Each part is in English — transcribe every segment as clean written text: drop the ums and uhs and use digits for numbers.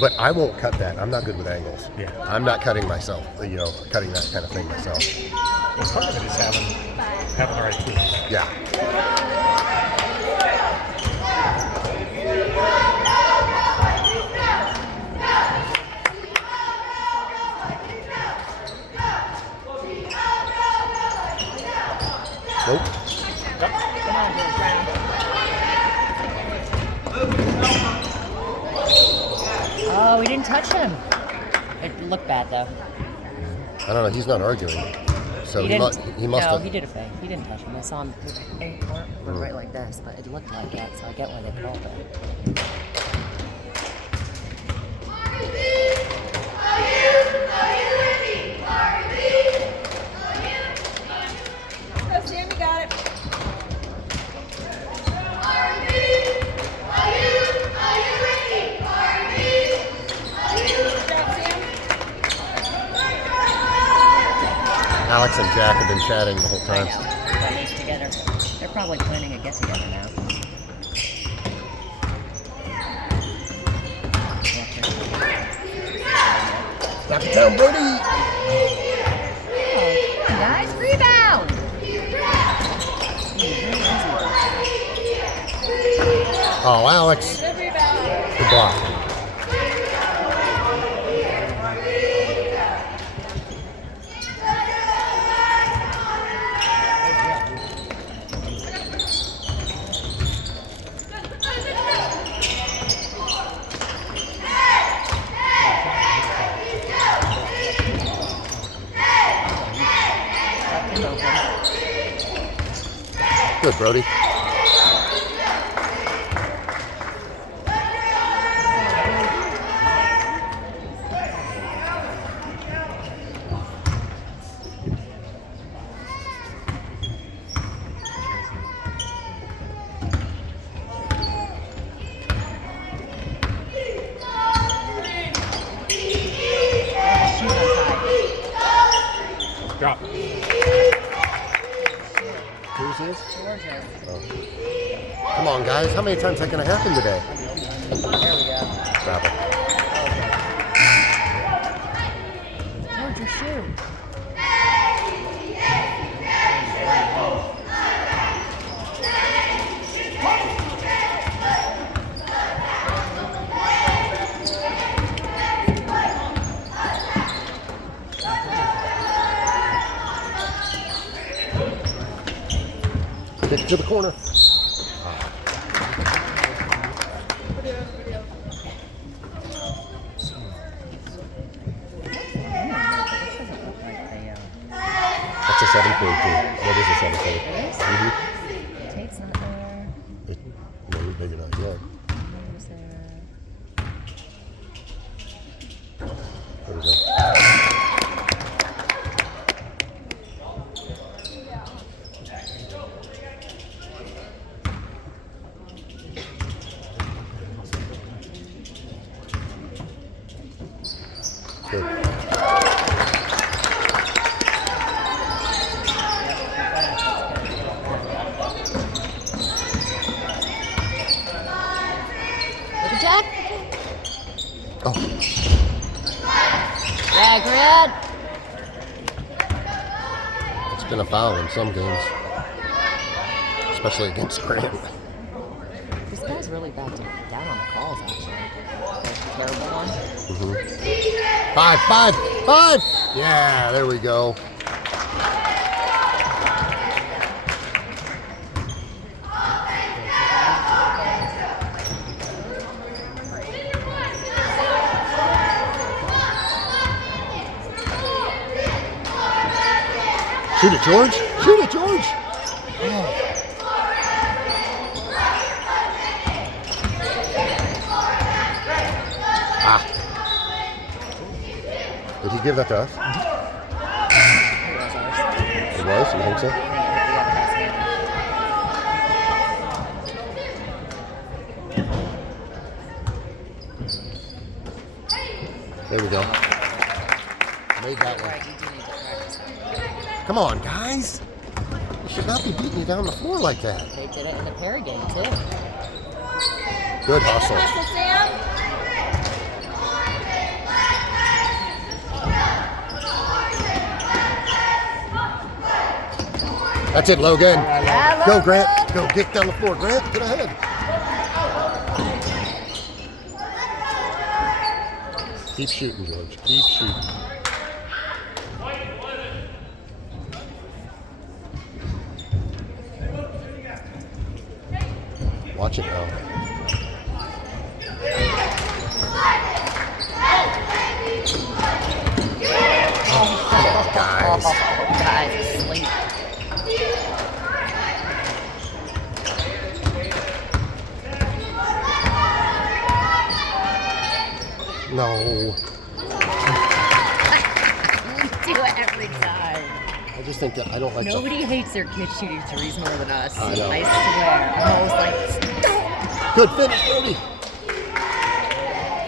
But I won't cut that. I'm not good with angles. Yeah. I'm not cutting myself, cutting that kind of thing myself. Well, part of it is having the right tools. Yeah. Nope. Oh, we didn't touch him. It looked bad though. I don't know. He's not arguing, so he must No, have. he did a fake. He didn't touch him. I saw him went right like this, but it looked like that, so I get why they called it. Go, Sam, you got it. Alex and Jack have been chatting the whole time. I know. Together. They're probably planning a get-together now. Knock it down, Brody! Oh, come on, guys. Rebound! Oh, Alex. Good block. Good, Brody. Drop. Who's this? Oh. Come on, guys. How many times is that going to happen today? There we go. Grab it. Where'd your shoe? Take it to the corner. That's a 7-point team. That is a 7-point. It is? Mm-hmm. Tate's not there. No, maybe not yet. Who's there? There we go. Good. Jack? Oh. Yeah, Grant. It's been a foul in some games, especially against Grant. This guy's really back down on the calls, actually. The terrible one. Mm-hmm. 5. Yeah, there we go. Shoot it, George. Shoot it, George. Oh. Did he give that to us? It was? You think so? There we go. Made that one. Come on, guys. You should not be beating you down the floor like that. They did it in the Perry game, too. Good hustle. Sam. That's it, Logan. Yeah, Go, Logan. Grant. Go, get down the floor. Grant, get ahead. Keep shooting, George. Keep shooting. Watch it now. Oh, come on, guys. Guys, asleep. No. You do it every time. I just think that I don't like Nobody hates their kids shooting threes more than us. I know. I swear. I'm always like, stop. Good finish, Brody.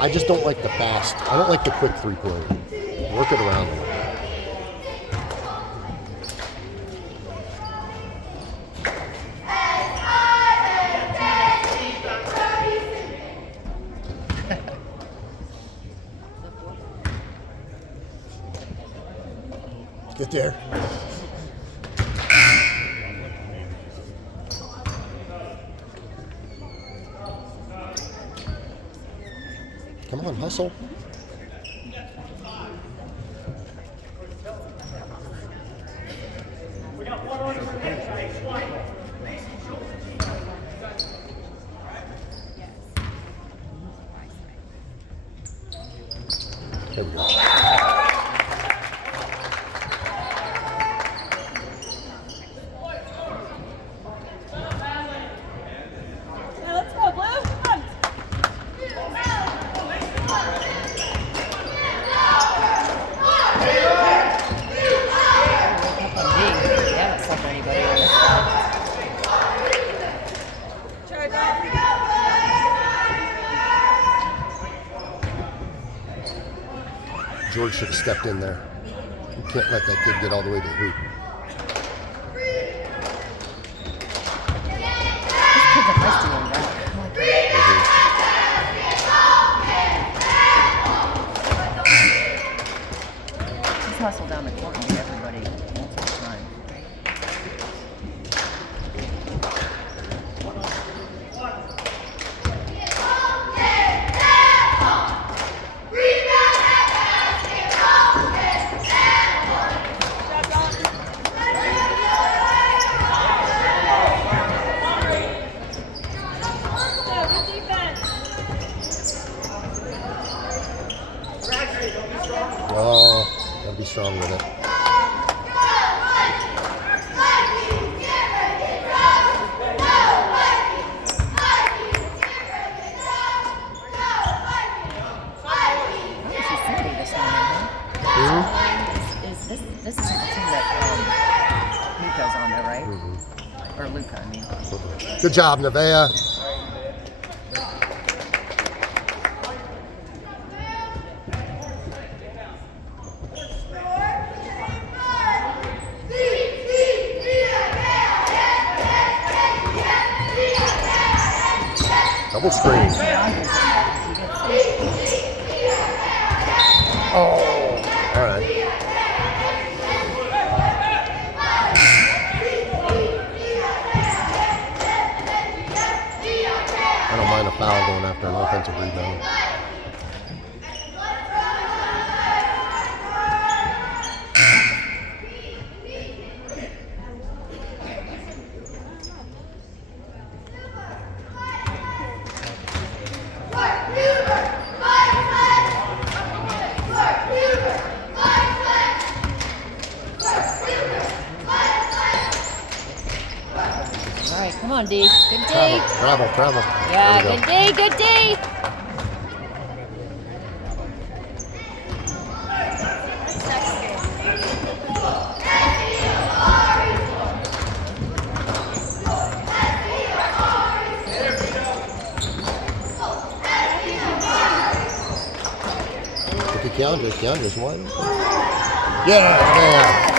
I just don't like the fast. I don't like the quick three-pointer. Work it around a little. Get there. Come on, hustle. There we go. Let's go, Blue. Come on. Yeah, it's like anybody on this side. Charge off. George should have stepped in there. You can't let that kid get all the way to the hoop. This kid's a feisty young guy. Just hustle down the court and get everybody multiple times. Good defense. Oh, gotta be strong with it. This is Cindy this morning, huh? Is this is the team that Luca's on there, right? Or Luca, I mean. Good job, Nevaeh. Double screen. Oh, all right. I don't mind a foul going after an offensive rebound. All right, come on, D. Good D. Travel. Yeah, There we good go. D, good D. Look at Keandra's wide open. Yeah.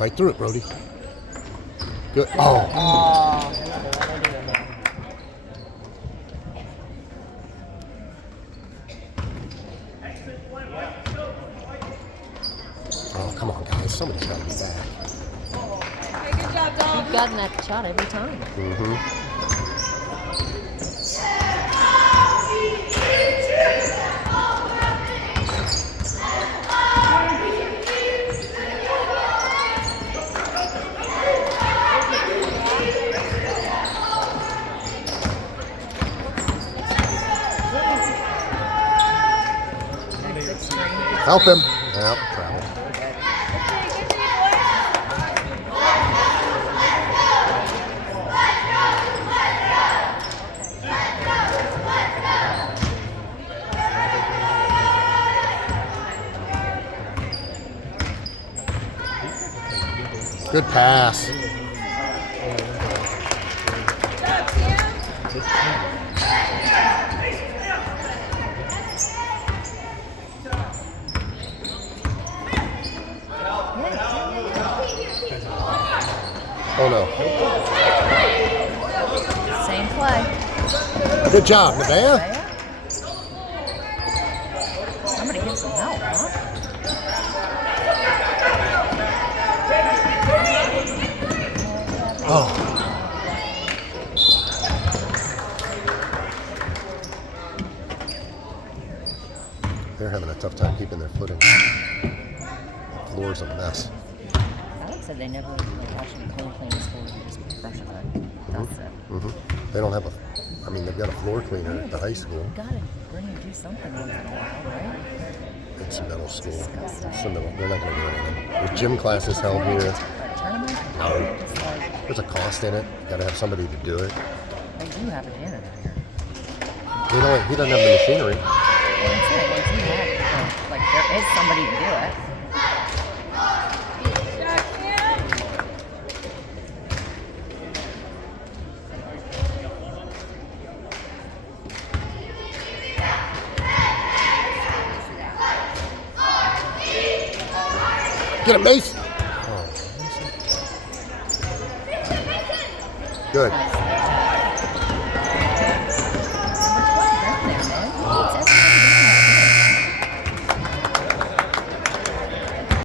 Right through it, Brody. Good. Oh. Oh. Oh, come on, guys. Somebody's got to be back. Hey, good job, dog. You've gotten that shot every time. Mm-hmm. Help him. Help. Travel. Good pass. Oh no. Same play. Good job, Nevaeh. Somebody get some help, huh? Oh. They're having a tough time keeping their footing. The floor's a mess. Alex said they never watch them clean the floor. They just brush it up. That's it. Mm-hmm. They don't have a. I mean, they've got a floor cleaner at the high school. You gotta bring and do something once in a while, right? It's middle school. Disgusting. It's the middle. They're not going to do anything. There's gym classes held here. A tournament? No. Just like, There's a cost in it. Got to have somebody to do it. they do have a janitor here. He doesn't have the machinery. Well, I'm saying, once you have, like, there is somebody to do it. Get him, Mace. Oh. Good.